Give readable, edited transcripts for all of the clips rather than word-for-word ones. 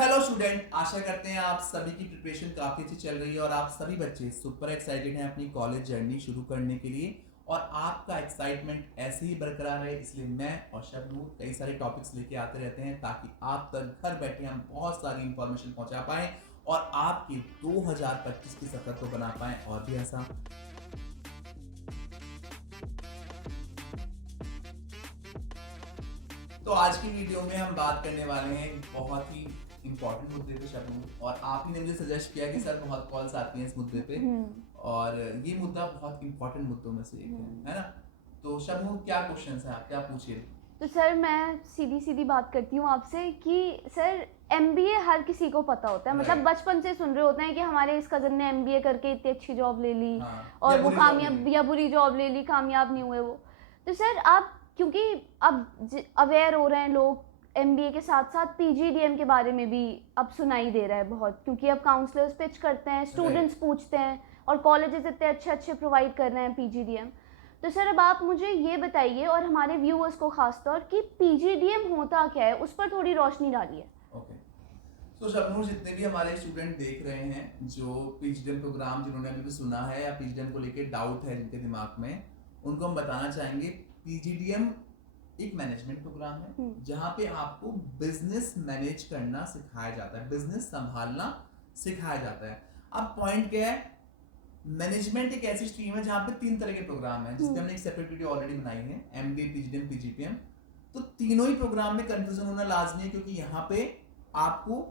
Hello student, आशा करते हैं आप सभी की प्रिपरेशन काफी अच्छी चल रही है और आप सभी बच्चे सुपर एक्साइटेड हैं अपनी कॉलेज जर्नी शुरू करने के लिए। और आपका एक्साइटमेंट ऐसे ही बरकरार है, इसलिए मैं और शबनूर कई सारे टॉपिक्स लेके आते रहते हैं ताकि आप तक घर बैठे हम बहुत सारी इंफॉर्मेशन पहुंचा पाएं और आपके 2025 की सफर को बना पाएं और भी आसान। तो आज की वीडियो में हम बात करने वाले हैं एक बहुत ही इंपॉर्टेंट मुद्दे पे शबनूर, और आप ही ने मुझे सजेस्ट किया कि सर बहुत कॉल्स आती हैं इस मुद्दे पे और ये मुद्दा बहुत इंपॉर्टेंट मुद्दों में से एक है ना। तो शबनूर, क्या क्वेश्चंस हैं, आप क्या पूछिए। तो सर मैं सीधी सीधी बात करती हूँ आपसे कि सर एमबीए हर किसी को पता होता है, मतलब बचपन से सुन रहे होते हैं कि हमारे इस कजन ने एमबीए करके इतनी अच्छी जॉब ले ली और वो कामयाब या बुरी जॉब ले ली, कामयाब नहीं हुए वो। तो सर आप क्योंकि अब अवेयर हो रहे हैं लोग, एमबीए के साथ साथ पीजीडीएम के बारे में भी अब सुनाई दे रहा है बहुत, क्योंकि अब काउंसलर्स पिच करते हैं, स्टूडेंट्स पूछते हैं और कॉलेजेस इतने अच्छे अच्छे प्रोवाइड कर रहे हैं पीजीडीएम। तो सर अब आप मुझे ये बताइए और हमारे व्यूअर्स को खासतौर कि पीजीडीएम होता क्या है, उस पर थोड़ी रोशनी डालिए। ओके, तो शबनूर, जितने भी हमारे स्टूडेंट देख रहे हैं जो पीजीडीएम प्रोग्राम जिन्होंने अभी भी सुना है या पीजीडीएम को लेके डाउट है जिनके दिमाग में, उनको हम बताना चाहेंगे पीजीडीएम एक मैनेजमेंट प्रोग्राम है जहाँ पे आपको बिजनेस मैनेज करना सिखाया जाता है, बिजनेस संभालना सिखाया जाता है। अब पॉइंट क्या है, मैनेजमेंट एक ऐसी स्ट्रीम है जहाँ पे 3 तरह के प्रोग्राम हैं जिसकी हमने एक सेपरेट वीडियो ऑलरेडी बनाई है, एमबीए, पीजीडीएम, पीजीपीएम। तो तीनों ही प्रोग्राम में कंफ्यूजन होना लाजमी है, क्योंकि यहाँ पे आपको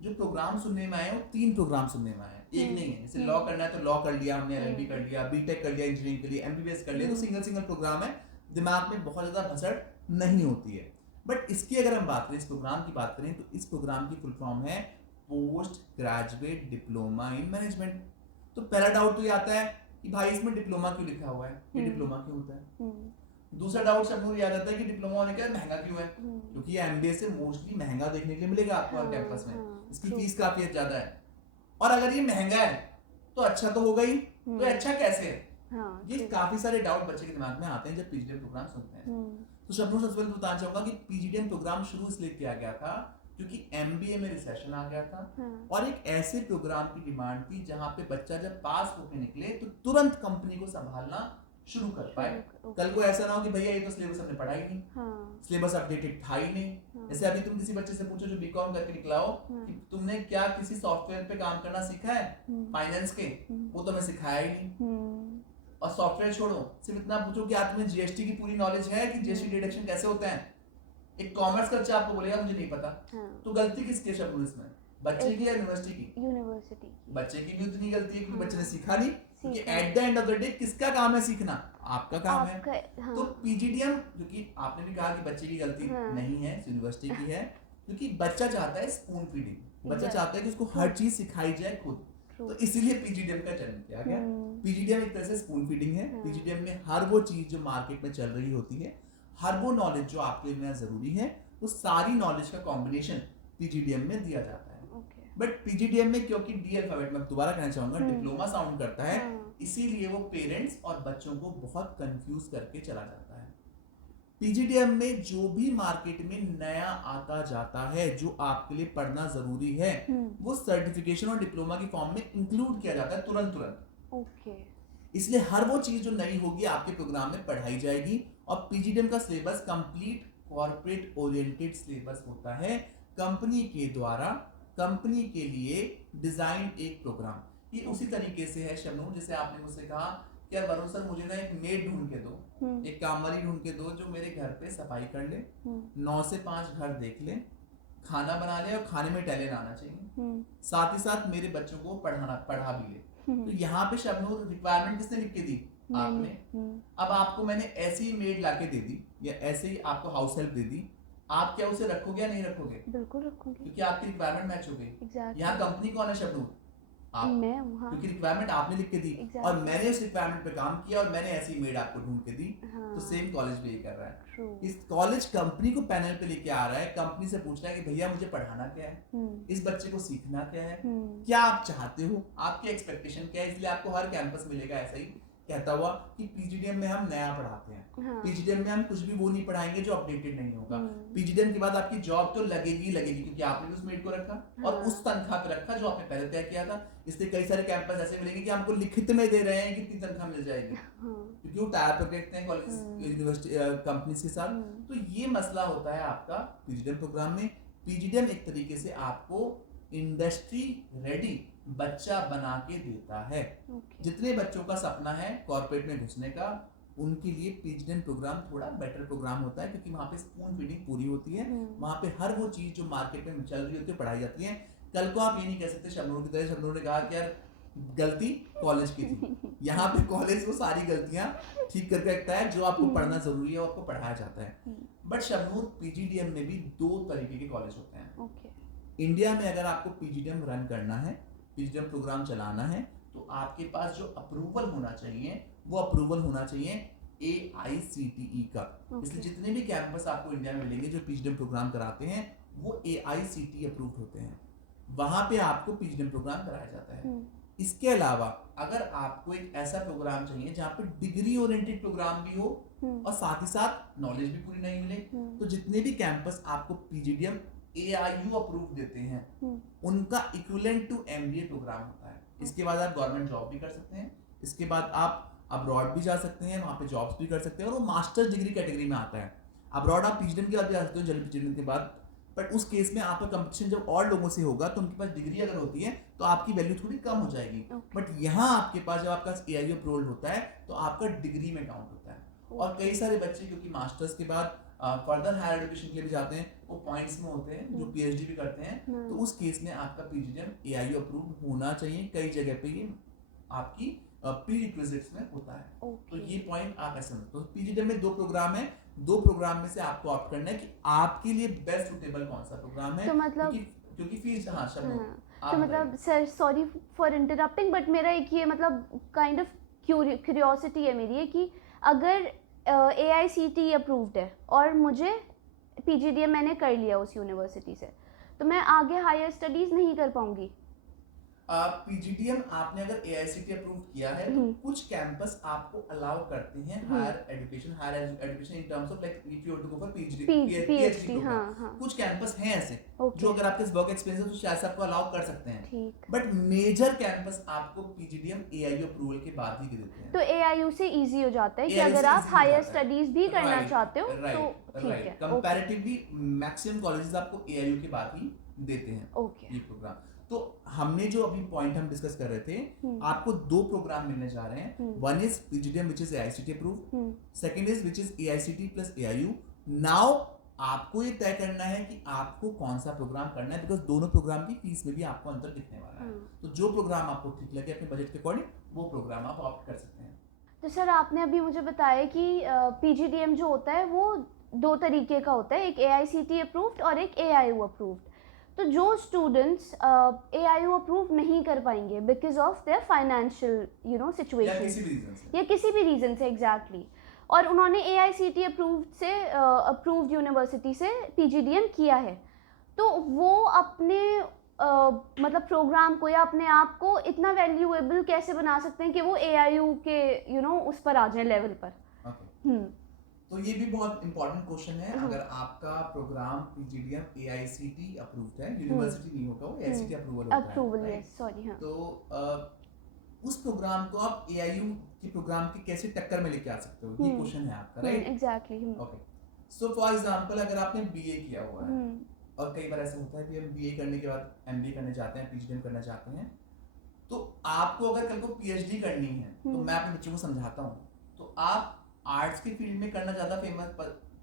जो प्रोग्राम सुनने में आए वो 3 प्रोग्राम सुनने में आए, एक नहीं है। जैसे लॉ करना है तो लॉ कर लिया हमने, एलएलबी कर लिया, बीटेक कर लिया इंजीनियरिंग के लिए, एमबीबीएस कर लिया, तो सिंगल सिंगल प्रोग्राम है, दिमाग में बहुत ज्यादा भसड़ नहीं होती है। बट इसकी अगर हम बात करें, इस प्रोग्राम की बात करें, तो इस प्रोग्राम की फुल फॉर्म है post graduate diploma in management. तो पहला डाउट तो ये आता है कि भाई इसमें डिप्लोमा क्यों लिखा हुआ है, ये डिप्लोमा क्यों होता है। दूसरा डाउट शबनूर याद आता है कि डिप्लोमा होने का महंगा क्यों है, क्योंकि ये एमबीए से मोस्टली महंगा देखने के लिए मिलेगा आपको हर कैंपस में, इसकी फीस काफी ज्यादा है। और अगर ये महंगा है तो अच्छा तो होगा ही, तो अच्छा कैसे है। ये काफी सारे डाउट बच्चे के दिमाग में आते हैं जब पीजीडीएम प्रोग्राम सुनते हैं। तो शबनूर, सबसे पहले बताना चाहूंगा कि पीजीडीएम प्रोग्राम शुरू इसलिए किया गया था क्योंकि एमबीए में रिसेशन आ गया था और एक ऐसे प्रोग्राम की डिमांड थी जहां पे बच्चा जब पास होकर निकले तो तुरंत कंपनी को संभालना शुरू कर पाए। कल को ऐसा ना हो कि भैया ये तो सिलेबस हमने पढ़ा ही नहीं, सिलेबस अपडेटेड था ही नहीं। जैसे अभी तुम किसी बच्चे से पूछो जो बीकॉम करके निकला हो कि तुमने क्या किसी सॉफ्टवेयर पे काम करना सीखा है फाइनेंस के, वो तो हमें सिखाया ही नहीं। और सॉफ्टवेयर छोड़ो, सिर्फ इतना पूछो कि आज तुम्हें जीएसटी की पूरी नॉलेज है कि जीएसटी डिडक्शन कैसे होता है। एक कॉमर्स का बच्चा आपको बोलेगा मुझे नहीं पता, तो गलती किसकी है शबनूर इसमें, बच्चे की या यूनिवर्सिटी की? यूनिवर्सिटी। बच्चे की भी उतनी गलती है क्योंकि बच्चे ने सीखा नहीं, क्योंकि at the end of the day किसका काम है सीखना, आपका काम है। तो पीजीडीएम, क्योंकि आपने भी कहा कि बच्चे की गलती नहीं है, यूनिवर्सिटी की है, क्योंकि बच्चा चाहता है स्पून फीडिंग, बच्चा चाहता है कि उसको हर चीज सिखाई जाए खुद, तो इसीलिए पीजीडीएम का जन्म किया गया। पीजीडीएम एक तरह से स्पून फीडिंग है। पीजीडीएम में हर वो चीज जो मार्केट में चल रही होती है, हर वो नॉलेज जो आपके लिए जरूरी है, वो सारी नॉलेज का कॉम्बिनेशन पीजीडीएम में दिया जाता है। बट पीजीडीएम में क्योंकि डी अल्फाबेट में दोबारा कहना चाहूंगा डिप्लोमा साउंड करता है, इसीलिए वो पेरेंट्स और बच्चों को बहुत कंफ्यूज करके चला जाता है। पीजीडीएम में जो भी मार्केट में नया आता जाता है जो आपके लिए पढ़ना जरूरी है, वो सर्टिफिकेशन और डिप्लोमा की फॉर्म में इंक्लूड किया जाता है तुरंत। इसलिए हर वो चीज जो नई होगी आपके प्रोग्राम में पढ़ाई जाएगी। और पीजीडीएम का syllabus complete corporate oriented syllabus होता है, कंपनी के द्वारा कंपनी के लिए डिजाइन एक प्रोग्राम। ये उसी तरीके से है शबनूर, जैसे आपने मुझसे कहा कि यार वरुण सर मुझे ना एक मेड ढूंढ के दो, एक कामवाली ढूंढ के दो जो मेरे घर पे सफाई कर ले, 9 से 5 घर देख ले, खाना बना ले और खाने में टैलेंट आना चाहिए, साथ ही साथ मेरे बच्चों को पढ़ा भी ले। तो यहाँ पे शबनूर रिक्वायरमेंट किसने लिख के दी? आपने। अब आपको मैंने ऐसी ही मेड लाके दे दी या ऐसे ही आपको हाउस हेल्प दे दी, आप क्या उसे रखोगे या नहीं रखोगे? बिल्कुल रखोगे, क्योंकि आपकी रिक्वायरमेंट मैच हो गई। यहाँ कंपनी कौन है शबनूर? आप। मैं हूँ, हाँ। क्योंकि रिक्वायरमेंट आपने लिख के दी और मैंने उस रिक्वायरमेंट पे काम किया और मैंने ऐसी मेड आपको ढूंढ के दी। तो सेम कॉलेज भी ये कर रहा है। इस कॉलेज कंपनी को पैनल पे लेके आ रहा है, कंपनी से पूछ रहा है कि भैया मुझे पढ़ाना क्या है, इस बच्चे को सीखना क्या है, क्या आप चाहते हो, आपकी एक्सपेक्टेशन क्या है। इसलिए आपको हर कैंपस मिलेगा ऐसा ही कहता हुआ कि पीजीडीएम में हम नया पढ़ाते हैं, पीजीडीएम में हम कुछ भी वो नहीं पढ़ाएंगे जो अपडेटेड नहीं होगा। पीजीडीएम के बाद आपकी जॉब तो लगेगी क्योंकि आपने उस मेट को रखा और उस तनख्वाह पे रखा जो आपने पहले तय किया था। इसलिए कई सारे कैंपस ऐसे मिलेंगे कि हमको लिखित में दे रहे हैं कि कितनी तनख्वाह मिल जाएगी, क्योंकि वो टायर पर देखते हैं कॉलेज यूनिवर्सिटी कंपनीज के साथ। तो ये मसला होता है आपका पीजीडीएम प्रोग्राम में। पीजीडीएम एक तरीके से आपको इंडस्ट्री रेडी बच्चा बना के देता है। जितने बच्चों का सपना है कॉर्पोरेट में घुसने का, उनके लिए पीजीडीएम प्रोग्राम थोड़ा बेटर प्रोग्राम होता है, क्योंकि वहाँ पे स्पून फीडिंग पूरी होती है। वहाँ पे हर वो चीज जो मार्केट में चल रही होती है पढ़ाई जाती है। कल को आप ये नहीं कह सकते शबनूर की तरह, शबनूर ने कहा कि यार गलती कॉलेज की थी। यहाँ पे कॉलेज वो सारी गलतियां ठीक करके रखता है, जो आपको पढ़ना जरूरी है वो आपको पढ़ाया जाता है। बट शबनूर पीजीडीएम में भी 2 तरीके के कॉलेज होते हैं। इंडिया में अगर आपको पीजीडीएम रन करना है, पीजीडीएम प्रोग्राम चलाना है, तो आपके पास जो अप्रूवल होना चाहिए वो अप्रूवल होना चाहिए AICTE का। इसलिए जितने भी कैंपस आपको इंडिया में मिलेंगे जो पीजीडीएम प्रोग्राम कराते हैं वो AICTE अप्रूव्ड होते हैं। वहां पे आपको पीजीडीएम प्रोग्राम कराया जाता है। इसके अलावा अगर आपको एक ऐसा प्रोग्राम चाहिए जहाँ पे डिग्री ओरिएंटेड प्रोग्राम भी हो और साथ ही साथ नॉलेज भी पूरी नहीं मिले, तो जितने भी कैंपस आपको पीजीडीएम AIU अप्रूव देते हैं उनका इक्विवेलेंट टू MBA प्रोग्राम होता है। इसके बाद आप गवर्नमेंट जॉब भी कर सकते हैं, इसके बाद आप अब्रॉड भी जा सकते हैं, वहाँ पे जॉब्स भी कर सकते हैं, और वो मास्टर्स डिग्री कैटेगरी में आता है। अब्रॉड आप पीजीडीएम के बाद भी जा सकते हो, जनरल पीजीडीएम के बाद, बट उस केस में आपका कंपटीशन जब और लोगों से होगा तो उनके पास डिग्री अगर होती है तो आपकी वैल्यू थोड़ी कम हो जाएगी। बट यहाँ आपके पास जब आपका AIU अप्रूवल होता है तो आपका डिग्री में काउंट होता है। और कई सारे बच्चे क्योंकि मास्टर्स के बाद फर्दर हायर एजुकेशन के लिए भी जाते हैं, वो पॉइंट्स में होते हैं, जो PhD भी करते हैं, तो उस केस में आपका पीजीडीएम AIU अप्रूव्ड होना चाहिए। कई जगह पे ये आपकी प्रीरिक्विजिट्स में होता है। तो ये पॉइंट आप ऐसे तो पीजीडीएम में 2 प्रोग्राम है, 2 प्रोग्राम में से आपको ऑप्ट करना है कि आपके लिए बेस्ट सुटेबल कौन सा प्रोग्राम है। तो मतलब क्योंकि फीस तो मतलब sir sorry for interrupting, but मेरा एक ये मतलब काइंड ऑफ क्यूरियोसिटी है मेरी कि अगर AICTE अप्रूव्ड है और मुझे पीजीडीएम मैंने कर लिया उस यूनिवर्सिटी से, तो मैं आगे हायर स्टडीज नहीं कर पाऊंगी। पीजीडीएम आपने अगर AICTE अप्रूव किया है तो कुछ कैंपस आपको अलाउ करते हैं higher education in terms of like if you want to go for PhD। कुछ कैंपस हैं ऐसे जो अगर आपके वर्क एक्सपीरियंस है तो शायद आपको अलाउ कर सकते हैं, बट मेजर कैंपस आपको पीजीडीएम AIU अप्रूवल के बाद ही देते हैं। तो AIU से इजी हो जाता है कि अगर आप हायर स्टडीज भी करना चाहते हो तो ठीक है। कंपैरेटिवली मैक्सिमम कॉलेजेस आपको AIU के बाद ही देते हैं ये प्रोग्राम। तो हमने जो अभी पॉइंट हम डिस्कस कर रहे थे, आपको 2 प्रोग्राम मिलने जा रहे हैं। One is PGDM which is AICTE approved, second is which is AICTE plus AIU। Now आपको ये तय करना है कि आपको कौन सा प्रोग्राम करना है, बिकॉज दोनों प्रोग्राम की फीस में भी आपको अंतर दिखने वाला है। तो जो प्रोग्राम आपको ठीक लगे अपने बजट के अकॉर्डिंग वो प्रोग्राम आप ऑप्ट कर सकते हैं। तो सर आपने अभी मुझे बताया कि पीजीडीएम जो होता है वो 2 तरीके का होता है, एक AICTE अप्रूव्ड और एक AIU अप्रूव्ड। तो जो स्टूडेंट्स AIU अप्रूव नहीं कर पाएंगे because of their financial situation या किसी भी रीजन से एग्जैक्टली, और उन्होंने AICTE अप्रूव्ड यूनिवर्सिटी से पीजीडीएम किया है, तो वो अपने मतलब प्रोग्राम को या अपने आप को इतना वैल्यूएबल कैसे बना सकते हैं कि वो AIU के उस पर आ जाए लेवल पर। तो ये भी बहुत इंपॉर्टेंट क्वेश्चन है। अगर आपका प्रोग्राम पीजीडीएम AICTE अप्रूव्ड है, यूनिवर्सिटी नहीं होगा, वो AICTE अप्रूवल होता है, सॉरी हाँ, तो उस प्रोग्राम को आप AIU के प्रोग्राम के कैसे टक्कर में लेके आ सकते हो, ये क्वेश्चन है आपका, right? Exactly. Okay, so for example अगर आपने BA किया हुआ है, और कई बार ऐसा होता है कि हम BA करने के बाद MBA करने चाहते हैं, पीजीडीएम करना चाहते हैं, तो आपको अगर कल को PhD करनी है, तो मैं अपने बच्चों को समझाता हूँ, तो आप आर्ट्स की फील्ड में करना ज्यादा फेमस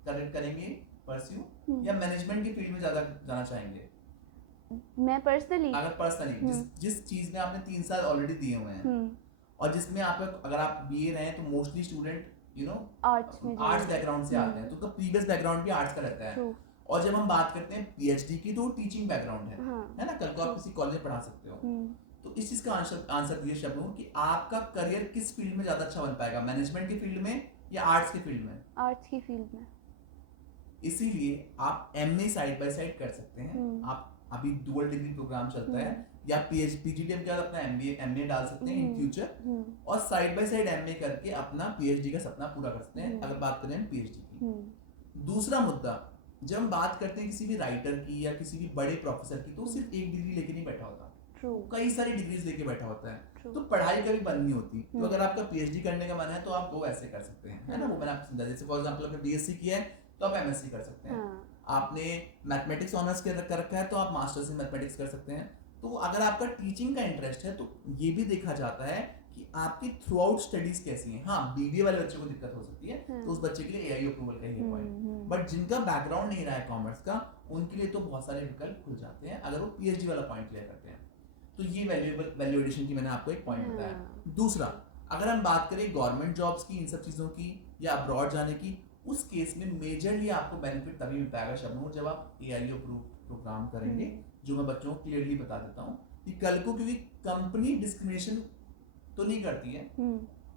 करेंगे परस्यू, या मैनेजमेंट की फील्ड में ज्यादा जाना चाहेंगे? मैं पर्सनली जिस चीज में आपने 3 साल ऑलरेडी दिए हुए हैं और जिसमें आप अगर आप BA रहे हैं तो मोस्टली स्टूडेंट आर्ट्स बैकग्राउंड से आते हैं, तो प्रीवियस बैकग्राउंड भी आर्ट्स का रहता है। और जब हम बात करते हैं PhD की तो टीचिंग बैकग्राउंड है ना, कल को आप किसी कॉलेज में पढ़ा सकते हो। तो इस चीज का आंसर दिए शब्दों कि आपका करियर किस फील्ड में ज्यादा अच्छा बन पाएगा, मैनेजमेंट की फील्ड में या आर्ट्स की फील्ड में? आर्ट्स की फील्ड में। इसीलिए आप MA साइड बाय साइड कर सकते हैं। आप अभी डुअल डिग्री प्रोग्राम चलता है, या पीजीडीएम के बाद अपना एमबीए डाल सकते हैं इन फ्यूचर, और साइड बाय साइड एमए करके अपना पीएचडी का सपना पूरा कर सकते हैं, अगर बात करें पीएचडी की। दूसरा मुद्दा, जब हम बात करते हैं किसी भी राइटर की या किसी भी बड़े प्रोफेसर की, तो सिर्फ एक डिग्री लेके नहीं बैठा होता, कई सारी डिग्रीज लेके बैठा होता है, तो पढ़ाई कभी बंद नहीं होती। तो अगर आपका पीएचडी करने का मन है तो आप वो ऐसे कर सकते हैं, है ना, वो मैंने आपको समझा। जैसे फॉर एग्जांपल आपने बीएससी किया है तो आप एमएससी कर सकते हैं, आपने मैथमेटिक्स ऑनर्स कर रखा है तो आप मास्टर्स इन मैथमेटिक्स कर सकते हैं। तो अगर आपका टीचिंग का इंटरेस्ट है तो ये भी देखा जाता है कि आपकी थ्रू आउट स्टडीज कैसी हैं। हाँ, बीबीए वाले बच्चों को दिक्कत हो सकती है, तो उस बच्चे के लिए एआई अप्रूवल का ही पॉइंट, बट जिनका बैकग्राउंड नहीं रहा है कॉमर्स का, उनके लिए तो बहुत सारे विकल्प खुल जाते हैं अगर वो पीएचडी वाला पॉइंट क्लियर करते हैं। तो ये वैल्यू एडिशन की मैंने आपको एक पॉइंट बताया। दूसरा, अगर हम बात करें गवर्नमेंट जॉब्स की, इन सब चीज़ों की, या अब्रॉड जाने की, उस केस में मेजरली आपको बेनिफिट तभी मिल पाएगा शबनूर, जब आप एआई अप्रूव प्रोग्राम करेंगे, जो मैं बच्चों को क्लियरली बता देता हूँ कि कल को, क्योंकि कंपनी डिस्क्रिमिनेशन तो नहीं करती है,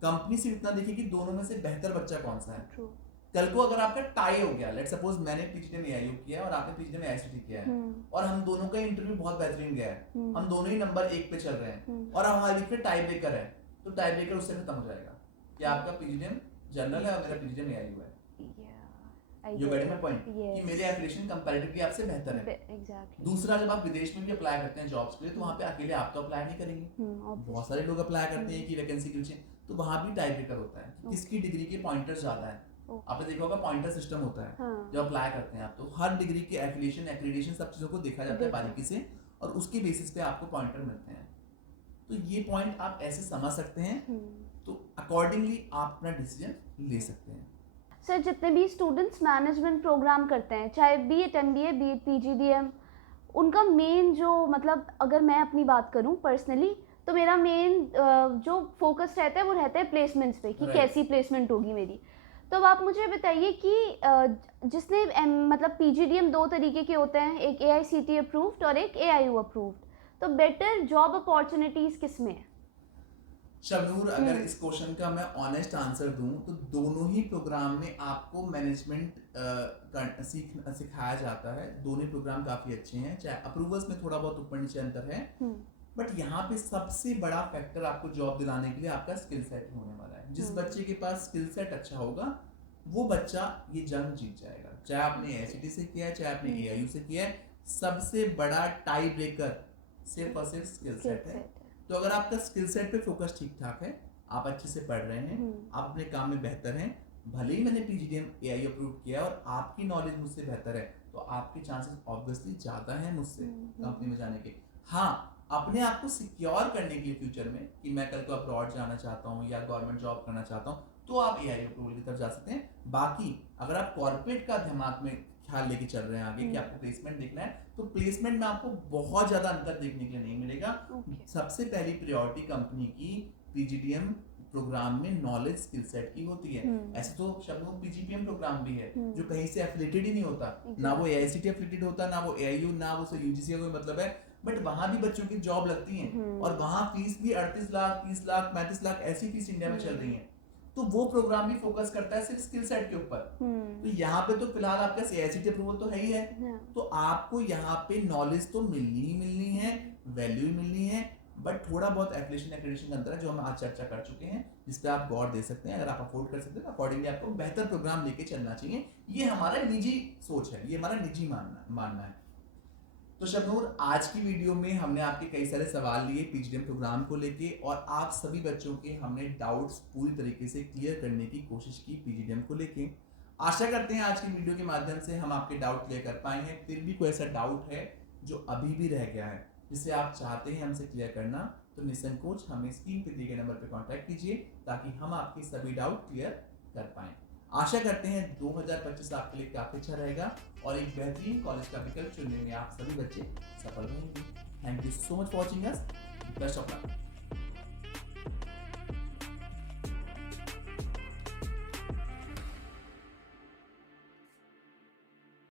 कंपनी सिर्फ इतना देखेगी दोनों में से बेहतर बच्चा कौन सा है। कल को अगर आपका टाई हो गया, लेट्स सपोज मैंने पीजीडीएम एआईयू किया है और आपने पीजीडीएम एआईसीटी किया है, और हम दोनों का इंटरव्यू बहुत बेहतरीन गया है, हम दोनों ही नंबर 1 पे चल रहे हैं, और हमारे बीच में टाई ब्रेकर है, तो टाई ब्रेकर उससे खत्म हो जाएगा कि आपका पीजीडीएम जनरल है और मेरा पीजीडीएम एआईयू है। You get my point? कि मेरे एप्लीकेशन कंपैरेटिवली आपसे बेहतर है। Exactly. दूसरा, जब आप विदेश में भी अप्लाई करते हैं जॉब्स के लिए, तो वहाँ पे अकेले आप तो अप्लाई नहीं करेंगे, बहुत सारे लोग अप्लाई करते हैं कि वैकेंसी के लिए, तो वहाँ भी टाई ब्रेकर होता है, किसकी डिग्री के पॉइंटर्स ज्यादा है। आपने देखा होगा पॉइंटर सिस्टम होता है, जब अप्लाई करते हैं आप, तो हर डिग्री के एफिलिएशन, एक्रेडिटेशन, सब चीजों को देखा जाता है बारीकी से, और उसके बेसिस पे आपको पॉइंटर मिलते हैं। तो ये पॉइंट आप ऐसे समझ सकते हैं, तो अकॉर्डिंगली आप अपना डिसीजन ले सकते हैं। सर, जितने भी स्टूडेंट्स मैनेजमेंट प्रोग्राम करते हैं, चाहे बीएड एमबीए बीएड पीजीडीएम, उनका मेन जो, मतलब अगर मैं अपनी बात करूं पर्सनली, तो मेरा मेन जो फोकस रहता है वो रहता है प्लेसमेंट्स पे, कि कैसी प्लेसमेंट होगी मेरी। तो अब आप मुझे बताइए कि जिसने मतलब पीजीडीएम 2 तरीके के होते हैं, एक एआईसीटी अप्रूव्ड और एक एआईयू अप्रूव्ड, तो बेटर जॉब अपॉर्चुनिटीज किस में है? शबनूर, अगर इस क्वेश्चन का मैं ऑनेस्ट आंसर दूं तो दोनों ही प्रोग्राम में आपको मैनेजमेंट सिखाया जाता है। दोनों ही प्रोग्राम काफी अच्छे हैं, चाहे अप्रूवल्स में थोड़ा बहुत ऊपर नीचे अंतर है, बट यहाँ पे सबसे बड़ा फैक्टर आपको जॉब दिलाने के लिए आपका स्किल सेट होने वाला है। जिस बच्चे के पास स्किल सेट अच्छा होगा, वो बच्चा ये जंग जीत जाएगा, चाहे आपने एआईसीटी से किया है, चाहे आपने एआईयू से किया है। सबसे बड़ा टाई ब्रेकर सिर्फ और सिर्फ स्किल सेट है। तो अगर आपका स्किल सेट पे फोकस ठीक ठाक है, आप अच्छे से पढ़ रहे हैं, आप अपने काम में बेहतर हैं, भले ही मैंने पीजीडीएम एआई अप्रूव किया और आपकी नॉलेज मुझसे बेहतर है, तो आपके चांसेस ऑब्वियसली ज़्यादा हैं मुझसे कंपनी में जाने के। हाँ, अपने आप को सिक्योर करने के लिए फ्यूचर में कि मैं कल को अब्रॉड जाना चाहता हूँ या गवर्नमेंट जॉब करना चाहता हूँ, तो आप एआई अप्रूवल की तरफ जा सकते हैं। बाकी अगर आप कॉर्पोरेट का दिमाग में ख्याल लेके चल रहे हैं आगे कि आपको प्लेसमेंट देखना है, तो प्लेसमेंट में आपको बहुत ज्यादा अंतर देखने के लिए नहीं मिलेगा। सबसे पहली प्रायोरिटी कंपनी की पीजीडीएम प्रोग्राम में नॉलेज स्किल सेट की होती है। ऐसे तो शब्दों पीजीपीएम प्रोग्राम भी है जो कहीं से एफिलिएटेड ही नहीं होता, ना वो एआईसीटी एफिलिएटेड होता, ना वो एआईयू, ना वो यूजीसी का कोई मतलब है, बट वहां भी बच्चों की जॉब लगती है और वहां फीस भी 38 लाख 30 लाख 35 लाख ऐसी फीस इंडिया में चल रही है। तो वो प्रोग्राम भी फोकस करता है सिर्फ स्किल सेट के ऊपर। तो यहाँ पे तो फिलहाल आपका एआईसीटी अप्रूवल तो है ही है, तो आपको यहाँ पे नॉलेज तो मिलनी ही मिलनी है, वैल्यू ही मिलनी है, बट थोड़ा बहुत एफिलिएशन एक्रेडिटेशन का अंतर है जो हम आज चर्चा कर चुके हैं, जिस पे आप गौर दे सकते हैं। अगर आप अफोर्ड कर सकते हैं, अकॉर्डिंगली आपको बेहतर प्रोग्राम लेके चलना चाहिए। ये हमारा निजी सोच है, ये हमारा निजी मानना है। तो शबनूर, आज की वीडियो में हमने आपके कई सारे सवाल लिए पीजीडीएम प्रोग्राम को लेके, और आप सभी बच्चों के हमने डाउट्स पूरी तरीके से क्लियर करने की कोशिश की पीजीडीएम को लेके। आशा करते हैं आज की वीडियो के माध्यम से हम आपके डाउट क्लियर कर पाए हैं। फिर भी कोई ऐसा डाउट है जो अभी भी रह गया है, जिसे आप चाहते हैं हमसे क्लियर करना, तो निसंकोच हमें स्क्रीन पे दिए गए नंबर पर कॉन्टैक्ट कीजिए ताकि हम आपके सभी डाउट क्लियर कर पाएँ। आशा करते हैं 2025 आपके लिए काफी अच्छा रहेगा और एक बेहतरीन कॉलेज का विकल्प चुनने में आप सभी बच्चे सफल होंगे। Thank you so much for watching us. Best of luck.